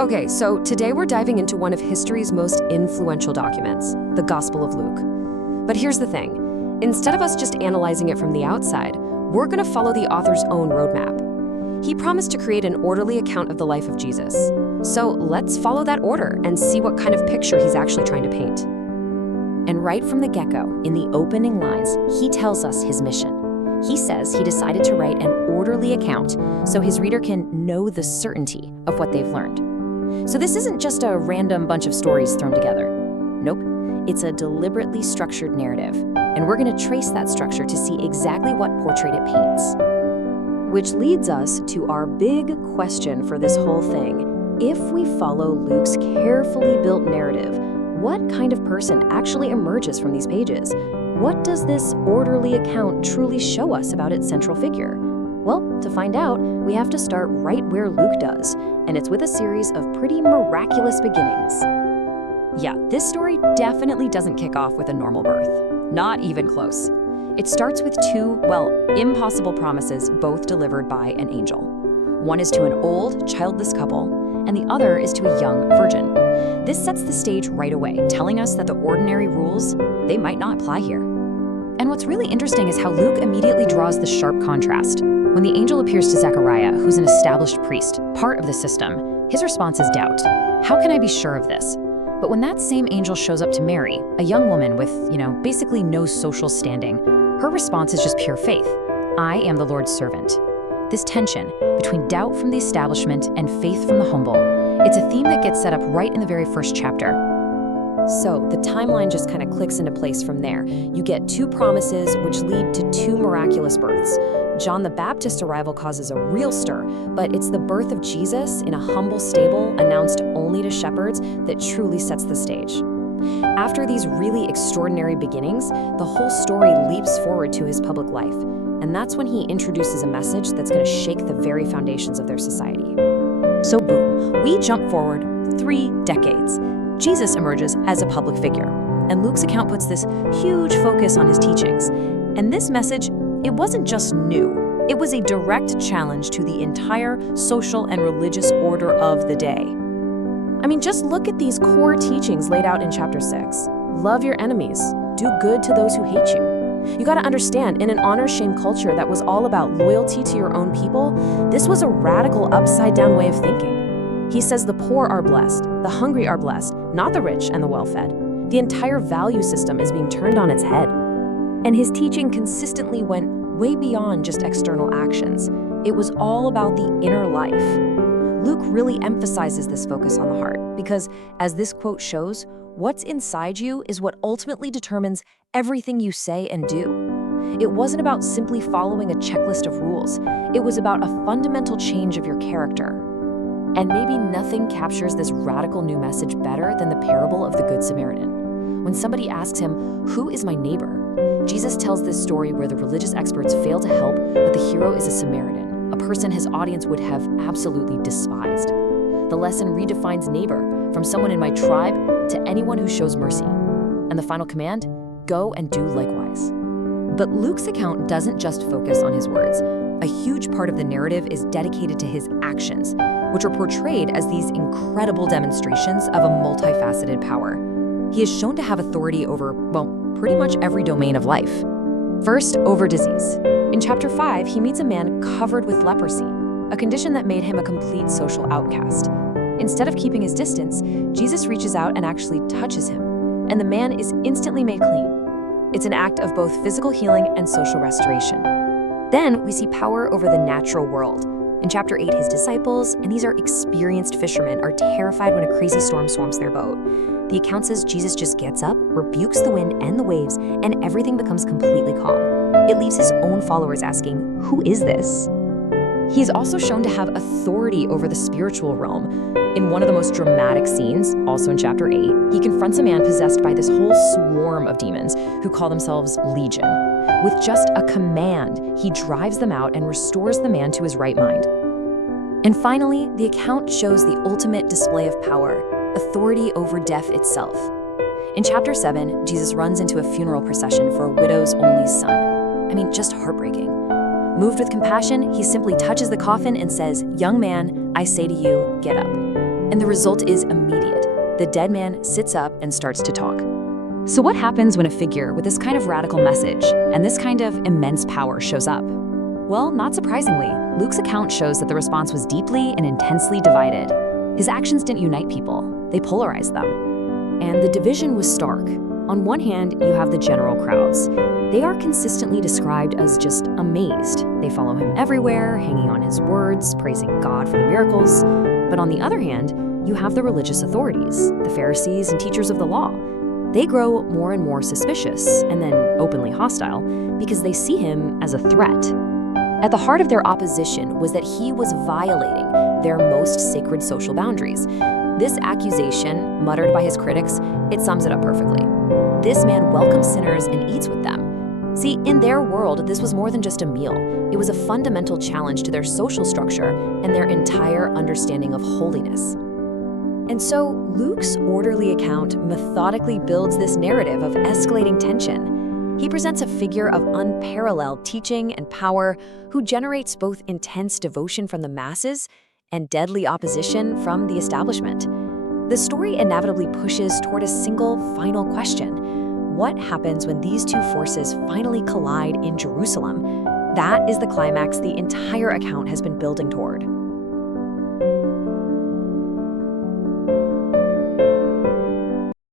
Okay, so today we're diving into one of history's most influential documents, the Gospel of Luke. But here's the thing. Instead of us just analyzing it from the outside, we're going to follow the author's own roadmap. He promised to create an orderly account of the life of Jesus. So let's follow that order and see what kind of picture he's actually trying to paint. And right from the get-go, in the opening lines, he tells us his mission. He says he decided to write an orderly account so his reader can know the certainty of what they've learned. So this isn't just a random bunch of stories thrown together. Nope, it's a deliberately structured narrative, and we're going to trace that structure to see exactly what portrait it paints. Which leads us to our big question for this whole thing. If we follow Luke's carefully built narrative, what kind of person actually emerges from these pages? What does this orderly account truly show us about its central figure? Well, to find out, we have to start right where Luke does, and it's with a series of pretty miraculous beginnings. Yeah, this story definitely doesn't kick off with a normal birth. Not even close. It starts with two, impossible promises, both delivered by an angel. One is to an old, childless couple, and the other is to a young virgin. This sets the stage right away, telling us that the ordinary rules, they might not apply here. And what's really interesting is how Luke immediately draws the sharp contrast. When the angel appears to Zechariah, who's an established priest, part of the system, his response is doubt. How can I be sure of this? But when that same angel shows up to Mary, a young woman with, basically no social standing, her response is just pure faith. I am the Lord's servant. This tension between doubt from the establishment and faith from the humble, it's a theme that gets set up right in the very first chapter. So the timeline just kind of clicks into place from there. You get two promises which lead to two miraculous births. John the Baptist's arrival causes a real stir, but it's the birth of Jesus in a humble stable announced only to shepherds that truly sets the stage. After these really extraordinary beginnings, the whole story leaps forward to his public life, and that's when he introduces a message that's going to shake the very foundations of their society. So boom, we jump forward 3 decades. Jesus emerges as a public figure, and Luke's account puts this huge focus on his teachings. And this message, it wasn't just new, it was a direct challenge to the entire social and religious order of the day. I mean, just look at these core teachings laid out in chapter 6. Love your enemies, do good to those who hate you. You gotta understand, in an honor-shame culture that was all about loyalty to your own people, this was a radical upside-down way of thinking. He says the poor are blessed, the hungry are blessed, not the rich and the well-fed. The entire value system is being turned on its head. And his teaching consistently went way beyond just external actions. It was all about the inner life. Luke really emphasizes this focus on the heart because, as this quote shows, what's inside you is what ultimately determines everything you say and do. It wasn't about simply following a checklist of rules. It was about a fundamental change of your character. And maybe nothing captures this radical new message better than the parable of the Good Samaritan. When somebody asks him, "Who is my neighbor?" Jesus tells this story where the religious experts fail to help, but the hero is a Samaritan, a person his audience would have absolutely despised. The lesson redefines neighbor from someone in my tribe to anyone who shows mercy. And the final command, go and do likewise. But Luke's account doesn't just focus on his words. A huge part of the narrative is dedicated to his actions, which are portrayed as these incredible demonstrations of a multifaceted power. He is shown to have authority over, pretty much every domain of life. First, over disease. In chapter 5, he meets a man covered with leprosy, a condition that made him a complete social outcast. Instead of keeping his distance, Jesus reaches out and actually touches him, and the man is instantly made clean. It's an act of both physical healing and social restoration. Then we see power over the natural world. In chapter 8, his disciples, and these are experienced fishermen, are terrified when a crazy storm swarms their boat. The account says Jesus just gets up, rebukes the wind and the waves, and everything becomes completely calm. It leaves his own followers asking, who is this? He is also shown to have authority over the spiritual realm. In one of the most dramatic scenes, also in chapter 8, he confronts a man possessed by this whole swarm of demons who call themselves Legion. With just a command, he drives them out and restores the man to his right mind. And finally, the account shows the ultimate display of power, authority over death itself. In chapter 7, Jesus runs into a funeral procession for a widow's only son. Just heartbreaking. Moved with compassion, he simply touches the coffin and says, "Young man, I say to you, get up." And the result is immediate. The dead man sits up and starts to talk. So what happens when a figure with this kind of radical message and this kind of immense power shows up? Well, not surprisingly, Luke's account shows that the response was deeply and intensely divided. His actions didn't unite people, they polarized them. And the division was stark. On one hand, you have the general crowds. They are consistently described as just amazed. They follow him everywhere, hanging on his words, praising God for the miracles. But on the other hand, you have the religious authorities, the Pharisees and teachers of the law. They grow more and more suspicious and then openly hostile because they see him as a threat. At the heart of their opposition was that he was violating their most sacred social boundaries. This accusation, muttered by his critics, it sums it up perfectly. This man welcomes sinners and eats with them. See, in their world, this was more than just a meal. It was a fundamental challenge to their social structure and their entire understanding of holiness. And so, Luke's orderly account methodically builds this narrative of escalating tension. He presents a figure of unparalleled teaching and power who generates both intense devotion from the masses and deadly opposition from the establishment. The story inevitably pushes toward a single final question. What happens when these two forces finally collide in Jerusalem? That is the climax the entire account has been building toward.